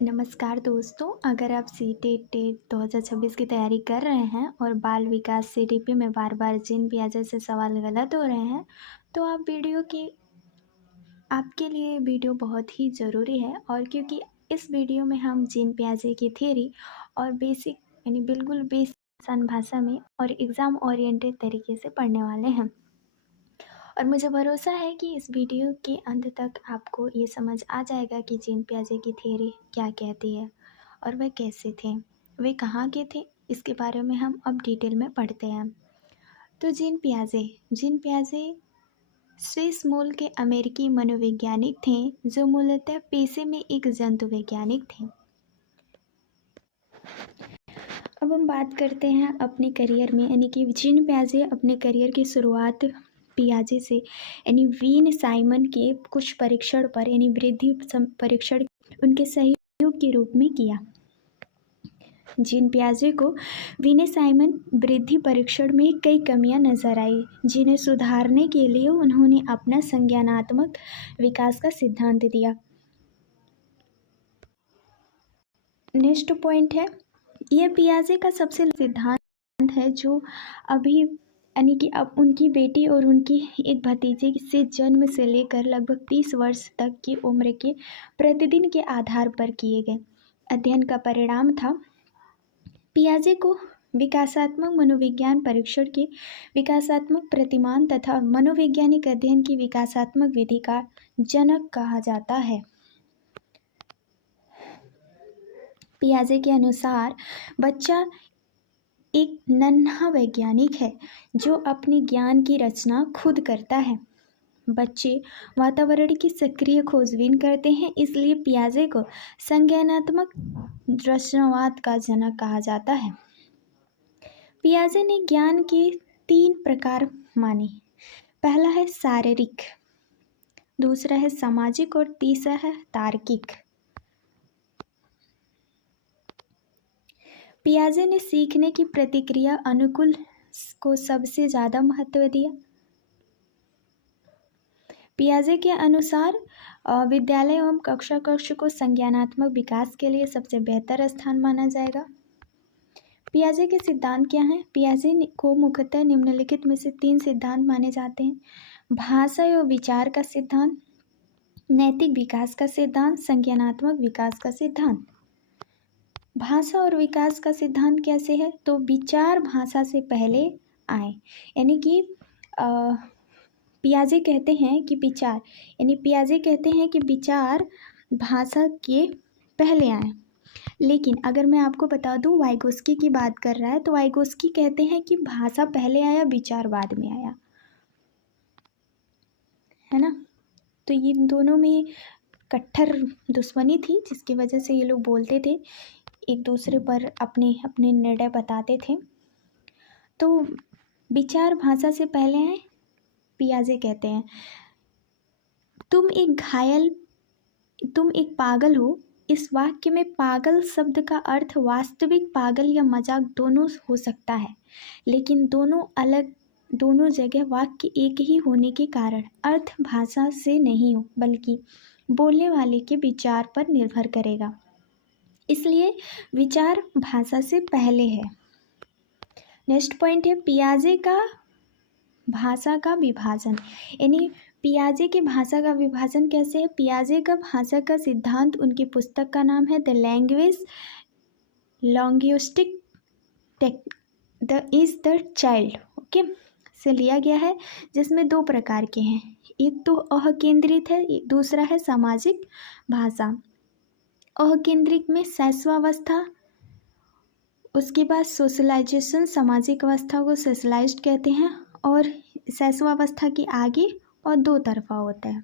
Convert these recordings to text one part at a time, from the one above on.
नमस्कार दोस्तों, अगर आप सी-टेट 2026 की तैयारी कर रहे हैं और बाल विकास सीडीपी में बार-बार जीन पियाजे से सवाल गलत हो रहे हैं, तो आपके लिए वीडियो बहुत ही ज़रूरी है। और क्योंकि इस वीडियो में हम जीन पियाजे की थ्योरी और बेसिक यानी बिल्कुल बेसिक आसान भाषा में और एग्ज़ाम ओरिएंटेड तरीके से पढ़ने वाले हैं। और मुझे भरोसा है कि इस वीडियो के अंत तक आपको ये समझ आ जाएगा कि जीन पियाजे की थ्योरी क्या कहती है और वह कैसे थे, वे कहाँ के थे। इसके बारे में हम अब डिटेल में पढ़ते हैं। तो जीन पियाजे स्विस मूल के अमेरिकी मनोवैज्ञानिक थे जो मूलतः पेशे में एक जंतु वैज्ञानिक थे। अब हम बात करते हैं अपने करियर में, यानी कि जीन पियाजे अपने करियर की शुरुआत पियाजे से यानी वीन साइमन के कुछ परीक्षण पर यानी वृद्धि परीक्षण उनके सहयोग के रूप में किया। जीन पियाजे को वीने साइमन वृद्धि परीक्षण में कई कमियां नजर आई, जिन्हें सुधारने के लिए उन्होंने अपना संज्ञानात्मक विकास का सिद्धांत दिया। नेक्स्ट पॉइंट है, यह पियाजे का सबसे सिद्धांत है जो अभी यानी कि अब उनकी बेटी और उनकी एक भतीजे से जन्म से लेकर लगभग 30 वर्ष तक की उम्र के प्रतिदिन के आधार पर किए गए अध्ययन का परिणाम था। पियाजे को विकासात्मक मनोविज्ञान परीक्षण के विकासात्मक प्रतिमान तथा मनोवैज्ञानिक अध्ययन की विकासात्मक विधि का जनक कहा जाता है। पियाजे के अनुसार बच्चा एक नन्हा वैज्ञानिक है जो अपने ज्ञान की रचना खुद करता है। बच्चे वातावरण की सक्रिय खोजबीन करते हैं, इसलिए पियाजे को संज्ञानात्मक रचनावाद का जनक कहा जाता है। पियाजे ने ज्ञान के 3 प्रकार माने। पहला है शारीरिक, दूसरा है सामाजिक और तीसरा है तार्किक। पियाजे ने सीखने की प्रतिक्रिया अनुकूल को सबसे ज़्यादा महत्व दिया। पियाजे के अनुसार विद्यालय एवं कक्ष को संज्ञानात्मक विकास के लिए सबसे बेहतर स्थान माना जाएगा। पियाजे के सिद्धांत क्या हैं? पियाजे को मुख्यतः निम्नलिखित में से 3 सिद्धांत माने जाते हैं: भाषा एवं विचार का सिद्धांत, नैतिक विकास का सिद्धांत, संज्ञानात्मक विकास का सिद्धांत। भाषा और विकास का सिद्धांत कैसे है? तो विचार भाषा से पहले आए, यानी कि पियाजे कहते हैं कि विचार भाषा के पहले आए। लेकिन अगर मैं आपको बता दूं, वाइगोस्की की बात कर रहा है, तो वाइगोस्की कहते हैं कि भाषा पहले आया, विचार बाद में आया, है ना। तो ये दोनों में कट्टर दुश्मनी थी, जिसकी वजह से ये लोग बोलते थे, एक दूसरे पर अपने अपने निर्णय बताते थे। तो विचार भाषा से पहले आए, पियाजे कहते हैं तुम एक पागल हो। इस वाक्य में पागल शब्द का अर्थ वास्तविक पागल या मजाक दोनों हो सकता है, लेकिन दोनों जगह वाक्य एक ही होने के कारण अर्थ भाषा से नहीं हो, बल्कि बोलने वाले के विचार पर निर्भर करेगा। इसलिए विचार भाषा से पहले है। नेक्स्ट पॉइंट है पियाजे का भाषा का विभाजन, यानी पियाजे के भाषा का विभाजन कैसे है? पियाजे का भाषा का सिद्धांत उनकी पुस्तक का नाम है the language linguistic is the child, okay, से लिया गया है, जिसमें 2 प्रकार के हैं। एक तो अकेंद्रित है, दूसरा है सामाजिक भाषा। अकेंद्रित में शैशवावस्था, उसके बाद सोशलाइजेशन, सामाजिक अवस्था को सोशलाइज्ड कहते हैं, और शैशवावस्था के आगे और 2 तरफा होता है।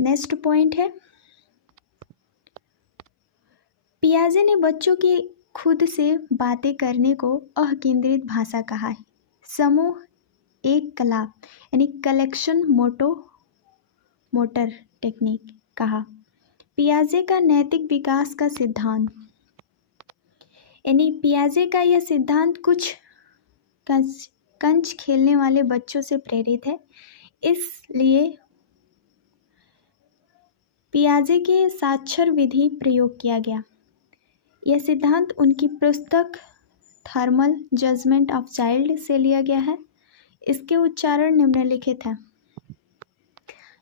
नेक्स्ट पॉइंट है, पियाजे ने बच्चों के खुद से बातें करने को अकेंद्रित भाषा कहा है। समूह एक कला यानी कलेक्शन मोटर टेक्निक कहा। पियाजे का नैतिक विकास का सिद्धांत, यानी पियाजे का यह सिद्धांत कुछ कंच खेलने वाले बच्चों से प्रेरित है, इसलिए पियाजे के साक्षर विधि प्रयोग किया गया। यह सिद्धांत उनकी पुस्तक थर्मल जजमेंट ऑफ चाइल्ड से लिया गया है। इसके उच्चारण निम्नलिखित हैं,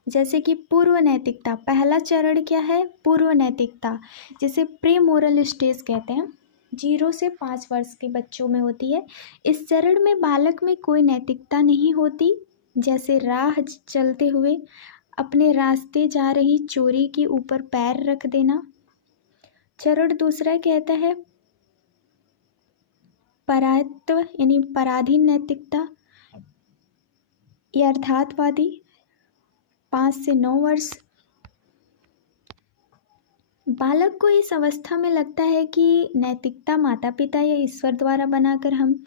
जैसे कि पूर्व नैतिकता। पहला चरण क्या है? पूर्व नैतिकता, जिसे प्री मोरल स्टेज कहते हैं, 0 से 5 वर्ष के बच्चों में होती है। इस चरण में बालक में कोई नैतिकता नहीं होती, जैसे राह चलते हुए अपने रास्ते जा रही चोरी के ऊपर पैर रख देना। चरण दूसरा कहता है परायत्व यानी पराधीन नैतिकता, यथार्थवादी, 5 से 9 वर्ष। बालक को इस अवस्था में लगता है कि नैतिकता माता पिता या ईश्वर द्वारा बनाकर हम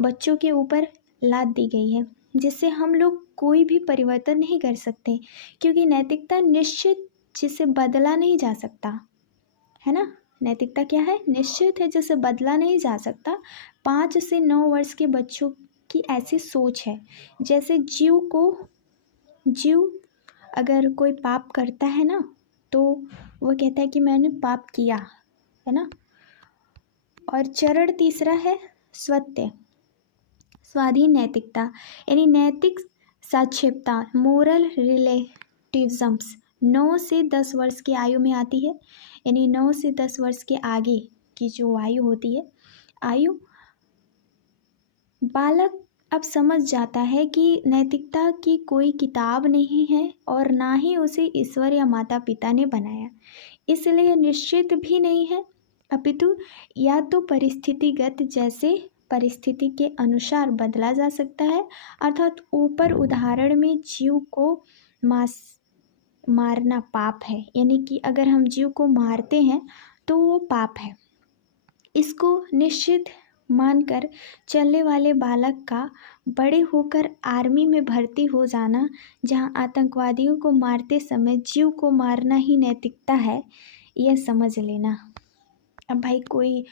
बच्चों के ऊपर लाद दी गई है, जिससे हम लोग कोई भी परिवर्तन नहीं कर सकते, क्योंकि नैतिकता निश्चित, जिसे बदला नहीं जा सकता, है ना। नैतिकता क्या है? निश्चित है, जिसे बदला नहीं जा सकता। 5 से 9 वर्ष के बच्चों की ऐसी सोच है, जैसे जीव अगर कोई पाप करता है ना, तो वो कहता है कि मैंने पाप किया, है ना। और चरण तीसरा है स्वाधीन नैतिकता, यानी नैतिक साक्षेपता, मोरल रिलेटिविज्म्स 9 से 10 वर्ष की आयु में आती है। यानी 9 से 10 वर्ष के आगे की जो आयु होती है, बालक अब समझ जाता है कि नैतिकता की कोई किताब नहीं है और ना ही उसे ईश्वर या माता पिता ने बनाया, इसलिए निश्चित भी नहीं है, अपितु या तो परिस्थितिगत, जैसे परिस्थिति के अनुसार बदला जा सकता है। अर्थात ऊपर उदाहरण में जीव को मारना पाप है, यानी कि अगर हम जीव को मारते हैं तो वो पाप है। इसको निश्चित मानकर चलने वाले बालक का बड़े होकर आर्मी में भर्ती हो जाना, जहां आतंकवादियों को मारते समय जीव को मारना ही नैतिकता है, यह समझ लेना। अब भाई कोई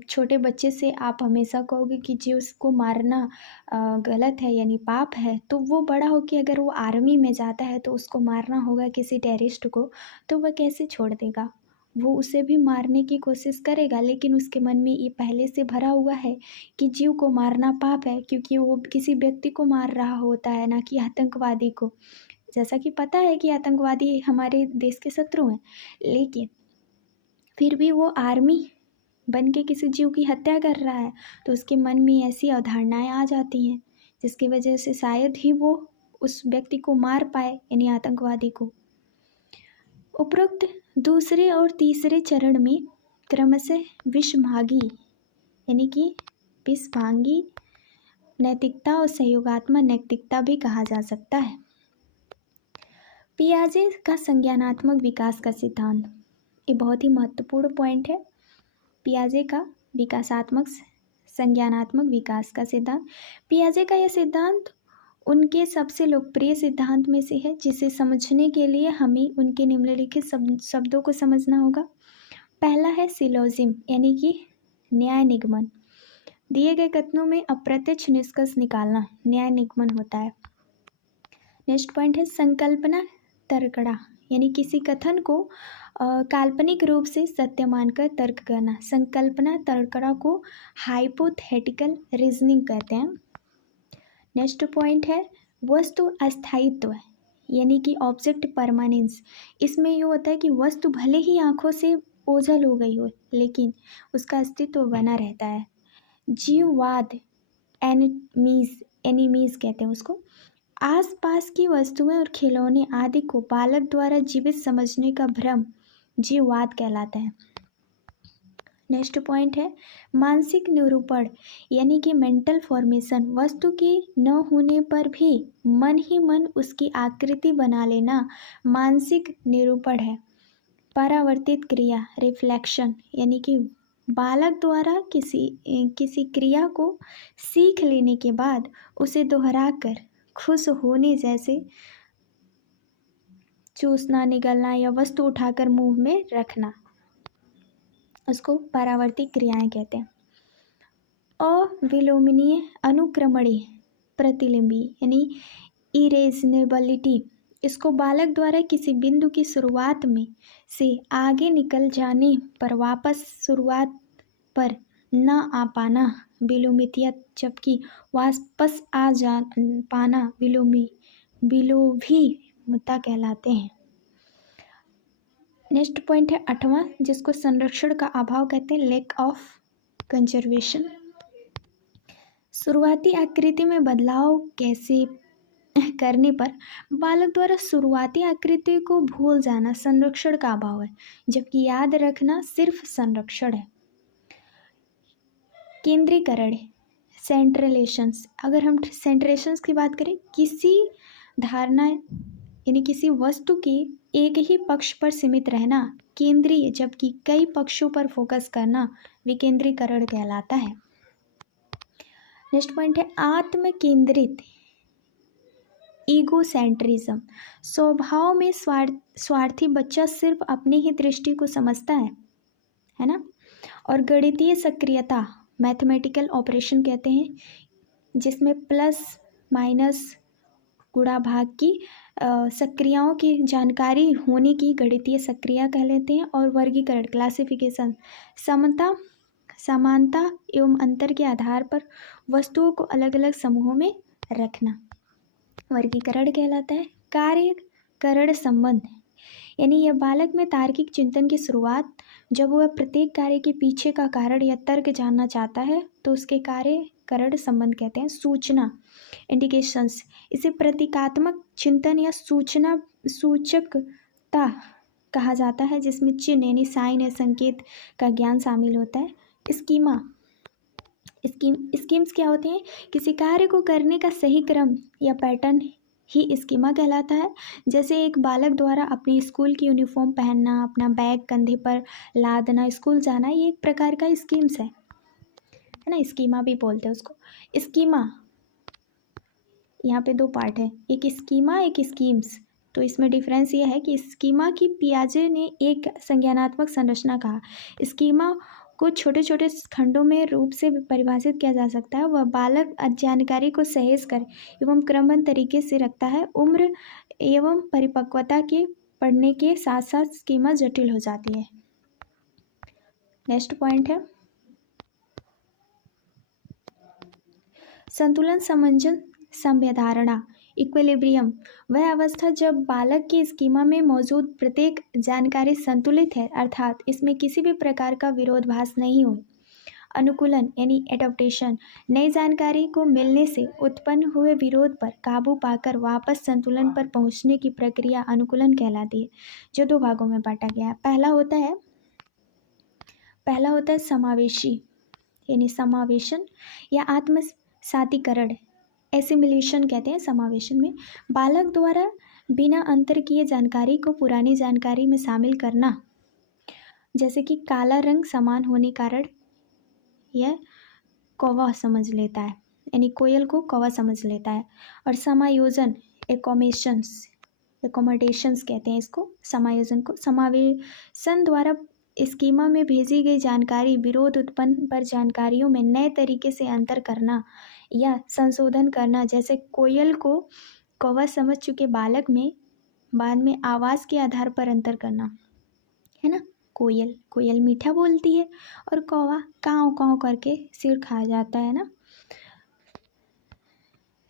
छोटे बच्चे से आप हमेशा कहोगे कि जीव को मारना गलत है, यानी पाप है, तो वो बड़ा होकर अगर वो आर्मी में जाता है तो उसको मारना होगा किसी टेररिस्ट को, तो वह कैसे छोड़ देगा? वो उसे भी मारने की कोशिश करेगा, लेकिन उसके मन में ये पहले से भरा हुआ है कि जीव को मारना पाप है, क्योंकि वो किसी व्यक्ति को मार रहा होता है, ना कि आतंकवादी को। जैसा कि पता है कि आतंकवादी हमारे देश के शत्रु हैं, लेकिन फिर भी वो आर्मी बन के किसी जीव की हत्या कर रहा है, तो उसके मन में ऐसी अवधारणाएं आ जाती हैं, जिसकी वजह से शायद ही वो उस व्यक्ति को मार पाए, यानी आतंकवादी को। उपरोक्त दूसरे और तीसरे चरण में क्रमशः विषभागी यानी कि विषभांगी नैतिकता और सहयोगात्मक नैतिकता भी कहा जा सकता है। पियाजे का संज्ञानात्मक विकास का सिद्धांत, ये बहुत ही महत्वपूर्ण पॉइंट है। पियाजे का विकासात्मक संज्ञानात्मक विकास का सिद्धांत। पियाजे का यह सिद्धांत उनके सबसे लोकप्रिय सिद्धांत में से है, जिसे समझने के लिए हमें उनके निम्नलिखित शब्दों को समझना होगा। पहला है सिलोजिम, यानी कि न्याय निगमन। दिए गए कथनों में अप्रत्यक्ष निष्कर्ष निकालना न्याय निगमन होता है। नेक्स्ट पॉइंट है संकल्पना तर्कड़ा, यानी किसी कथन को काल्पनिक रूप से सत्य मानकर तर्क करना। संकल्पना तर्कड़ा को हाइपोथेटिकल रीजनिंग कहते हैं। नेक्स्ट पॉइंट है वस्तु अस्थायित्व, यानी कि ऑब्जेक्ट परमानेंस। इसमें ये होता है कि वस्तु भले ही आंखों से ओझल हो गई हो, लेकिन उसका अस्तित्व बना रहता है। जीववाद, एनिमीज कहते हैं उसको। आसपास की वस्तुएं और खिलौने आदि को बालक द्वारा जीवित समझने का भ्रम जीववाद कहलाता है। नेक्स्ट पॉइंट है मानसिक निरूपण, यानी कि मेंटल फॉर्मेशन। वस्तु के न होने पर भी मन ही मन उसकी आकृति बना लेना मानसिक निरूपण है। परावर्तित क्रिया, रिफ्लेक्शन, यानी कि बालक द्वारा किसी क्रिया को सीख लेने के बाद उसे दोहराकर खुश होने, जैसे चूसना, निगलना या वस्तु उठाकर मुंह में रखना, उसको परावर्तित क्रियाएं कहते हैं। अविलोमनीय अनुक्रमणीय प्रतिलिंबी, यानी इरेजनेबिलिटी, इसको बालक द्वारा किसी बिंदु की शुरुआत में से आगे निकल जाने पर वापस शुरुआत पर न आ पाना विलोमियत, जबकि वापस आ जा पाना विलोभिमता कहलाते हैं। नेक्स्ट पॉइंट है 8वां, जिसको संरक्षण का अभाव कहते हैं, लैक ऑफ कंजर्वेशन। शुरुआती आकृति में बदलाव कैसे करने पर बालक द्वारा शुरुआती आकृति को भूल जाना संरक्षण का अभाव है, जबकि याद रखना सिर्फ संरक्षण है। केंद्रीकरण, सेंट्रलेशंस। अगर हम सेंट्रेशंस की बात करें, किसी धारणा यानी किसी वस्तु के एक ही पक्ष पर सीमित रहना केंद्रीय, जबकि कई पक्षों पर फोकस करना विकेंद्रीकरण कहलाता है। नेक्स्ट पॉइंट है आत्म केंद्रित, ईगोसेंट्रिज्म। स्वभाव में स्वार्थी बच्चा सिर्फ अपनी ही दृष्टि को समझता है ना। और गणितीय सक्रियता, मैथमेटिकल ऑपरेशन कहते हैं, जिसमें प्लस माइनस गुणा भाग की सक्रियाओं की जानकारी होने की गणितीय सक्रिया कह लेते हैं। और वर्गीकरण, क्लासिफिकेशन, समता, समानता एवं अंतर के आधार पर वस्तुओं को अलग अलग समूहों में रखना वर्गीकरण कहलाता है। कार्यकरण संबंध, यानी यह बालक में तार्किक चिंतन की शुरुआत, जब वह प्रत्येक कार्य के पीछे का कारण या तर्क जानना चाहता है तो उसके कार्यकरण संबंध कहते हैं। सूचना, इंडिकेशंस, इसे प्रतीकात्मक चिंतन या सूचकता कहा जाता है, जिसमें चिन्ह यानी साइन या संकेत का ज्ञान शामिल होता है। स्कीम्स क्या होते हैं? किसी कार्य को करने का सही क्रम या पैटर्न ही स्कीमा कहलाता है। जैसे एक बालक द्वारा अपनी स्कूल की यूनिफॉर्म पहनना, अपना बैग कंधे पर लादना, स्कूल जाना, ये एक प्रकार का स्कीम्स है ना। स्कीमा भी बोलते हैं उसको। स्कीमा, यहाँ पे 2 पार्ट है, एक स्कीमा एक स्कीम्स। तो इसमें डिफरेंस ये है कि स्कीमा की पियाजे ने एक संज्ञानात्मक संरचना कहा। स्कीमा को छोटे छोटे खंडों में रूप से परिभाषित किया जा सकता है। वह बालक जानकारी को सहेज कर एवं क्रमबद्ध तरीके से रखता है। उम्र एवं परिपक्वता के पढ़ने के साथ साथ स्कीमा जटिल हो जाती है। नेक्स्ट पॉइंट है संतुलन, समंजन, संवेधारणा, इक्विलिब्रियम। वह अवस्था जब बालक की स्कीमा में मौजूद प्रत्येक जानकारी संतुलित है, अर्थात इसमें किसी भी प्रकार का विरोधाभास नहीं हो। अनुकूलन यानी एडॉप्टेशन, नई जानकारी को मिलने से उत्पन्न हुए विरोध पर काबू पाकर वापस संतुलन पर पहुंचने की प्रक्रिया अनुकूलन कहलाती है, जो 2 भागों में बांटा गया है। पहला होता है समावेशी यानी समावेशन या आत्मसातीकरण, एसिमिलेशन कहते हैं। समावेशन में बालक द्वारा बिना अंतर किए जानकारी को पुरानी जानकारी में शामिल करना, जैसे कि काला रंग समान होने कारण यह कौवा समझ लेता है, यानी कोयल को कौवा समझ लेता है। और समायोजन, एकोमोडेशंस कहते हैं इसको, समायोजन को। समावेशन द्वारा स्कीमा में भेजी गई जानकारी विरोध उत्पन्न पर जानकारियों में नए तरीके से अंतर करना या संशोधन करना, जैसे कोयल को कौवा समझ चुके बालक में बाद में आवाज़ के आधार पर अंतर करना, है ना। कोयल मीठा बोलती है और कौवा काँव काँव करके सिर खा जाता है ना।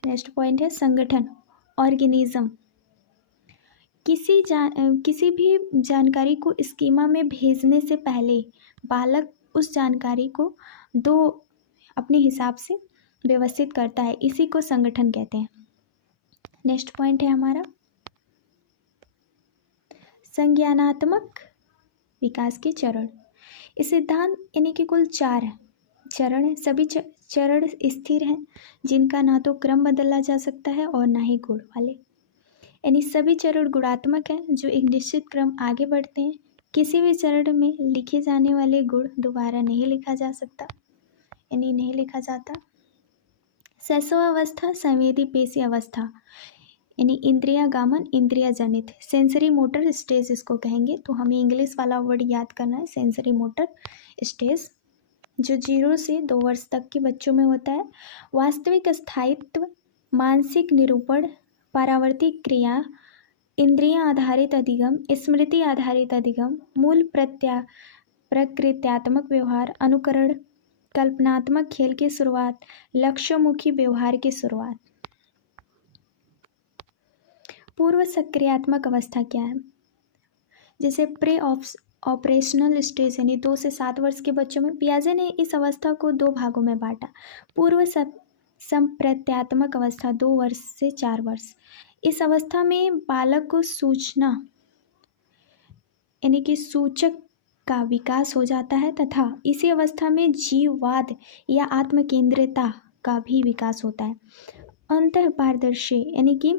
नेक्स्ट पॉइंट है संगठन, ऑर्गेनिज्म। किसी भी जानकारी को स्कीमा में भेजने से पहले बालक उस जानकारी को 2 अपने हिसाब से व्यवस्थित करता है, इसी को संगठन कहते हैं। नेक्स्ट पॉइंट है हमारा संज्ञानात्मक विकास के चरण। इस सिद्धांत यानी कि कुल 4 चरण है। सभी चरण स्थिर हैं, जिनका ना तो क्रम बदला जा सकता है और ना ही गुण वाले, यानी सभी चरण गुणात्मक हैं जो एक निश्चित क्रम आगे बढ़ते हैं। किसी भी चरण में लिखे जाने वाले गुण दोबारा नहीं लिखा जा सकता, यानी नहीं लिखा जाता। शैशवावस्था, संवेदी पेशी अवस्था, यानी इंद्रिया गामन, इंद्रिया जनित, सेंसरी मोटर स्टेज इसको कहेंगे। तो हमें इंग्लिश वाला वर्ड याद करना है, सेंसरी मोटर स्टेज, जो 0 से 2 वर्ष तक के बच्चों में होता है। वास्तविक स्थायित्व, मानसिक निरूपण, परावर्तिक क्रिया, इंद्रिय आधारित अधिगम, स्मृति आधारित अधिगम, मूल प्रकृत्यात्मक व्यवहार, अनुकरण, कल्पनात्मक खेल की शुरुआत, लक्ष्योन्मुखी व्यवहार की शुरुआत। पूर्व सक्रियात्मक अवस्था क्या है? जैसे प्रे ऑपरेशनल स्टेज यानी 2 से 7 वर्ष के बच्चों में पियाजे ने इस अवस्था को 2 भागों में बांटा। पूर्व संप्रत्यात्मक अवस्था 2 वर्ष से 4 वर्ष। इस अवस्था में बालक को सूचना यानी कि सूचक का विकास हो जाता है तथा इसी अवस्था में जीववाद या आत्मकेंद्रिता का भी विकास होता है। अंतः पारदर्शी यानी कि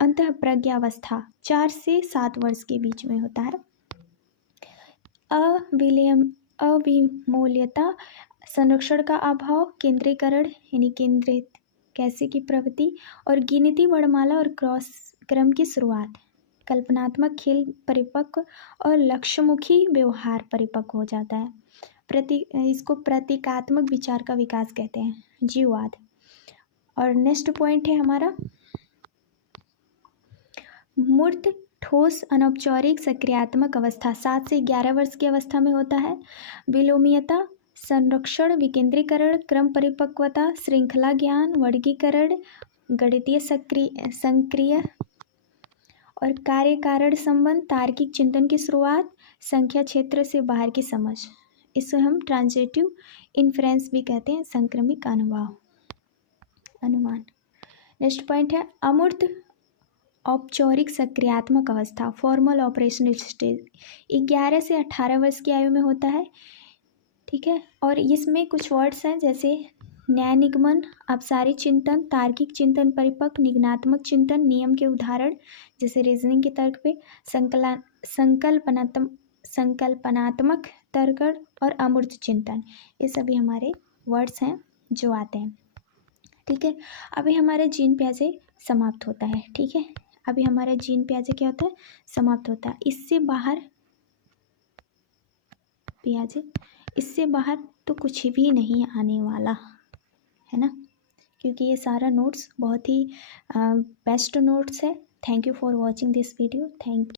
अंतः प्रज्ञावस्था 4 से 7 वर्ष के बीच में होता है। अविमूल्यता, संरक्षण का अभाव, केंद्रीकरण यानी केंद्रित कैसे की प्रवृत्ति और गिनती वर्णमाला और क्रॉस क्रम की शुरुआत, कल्पनात्मक खेल परिपक्व और लक्ष्यमुखी व्यवहार परिपक्व हो जाता है। इसको प्रतीकात्मक विचार का विकास कहते हैं, जीववाद। और नेक्स्ट पॉइंट है हमारा मूर्त ठोस अनौपचारिक सक्रियात्मक अवस्था 7 से 11 वर्ष की अवस्था में होता है। विलोमीयता, संरक्षण, विकेंद्रीकरण, क्रम परिपक्वता, श्रृंखला ज्ञान, वर्गीकरण, गणितीय संक्रिय और कार्य कारण संबंध, तार्किक चिंतन की शुरुआत, संख्या क्षेत्र से बाहर की समझ। इसे हम ट्रांजिटिव इन्फ्रेंस भी कहते हैं, संक्रमिक अनुमान। नेक्स्ट पॉइंट है अमूर्त औपचारिक सक्रियात्मक अवस्था, फॉर्मल ऑपरेशनल स्टेज 11 से 18 वर्ष की आयु में होता है। ठीक है, और इसमें कुछ वर्ड्स हैं जैसे न्याय निगमन, अपसारी चिंतन, तार्किक चिंतन परिपक्व, निगमनात्मक चिंतन, नियम के उदाहरण जैसे रीजनिंग के तर्क पे, संकल्पनात्मक तर्क और अमूर्त चिंतन, ये सभी हमारे वर्ड्स हैं जो आते हैं। ठीक है, अभी हमारे जीन प्याजे समाप्त होता है। ठीक है, अभी हमारा जीन प्याजे क्या होता है, समाप्त होता है। इससे बाहर तो कुछ भी नहीं आने वाला है ना, क्योंकि ये सारा नोट्स बहुत ही बेस्ट नोट्स है। Thank you for watching this video. Thank you.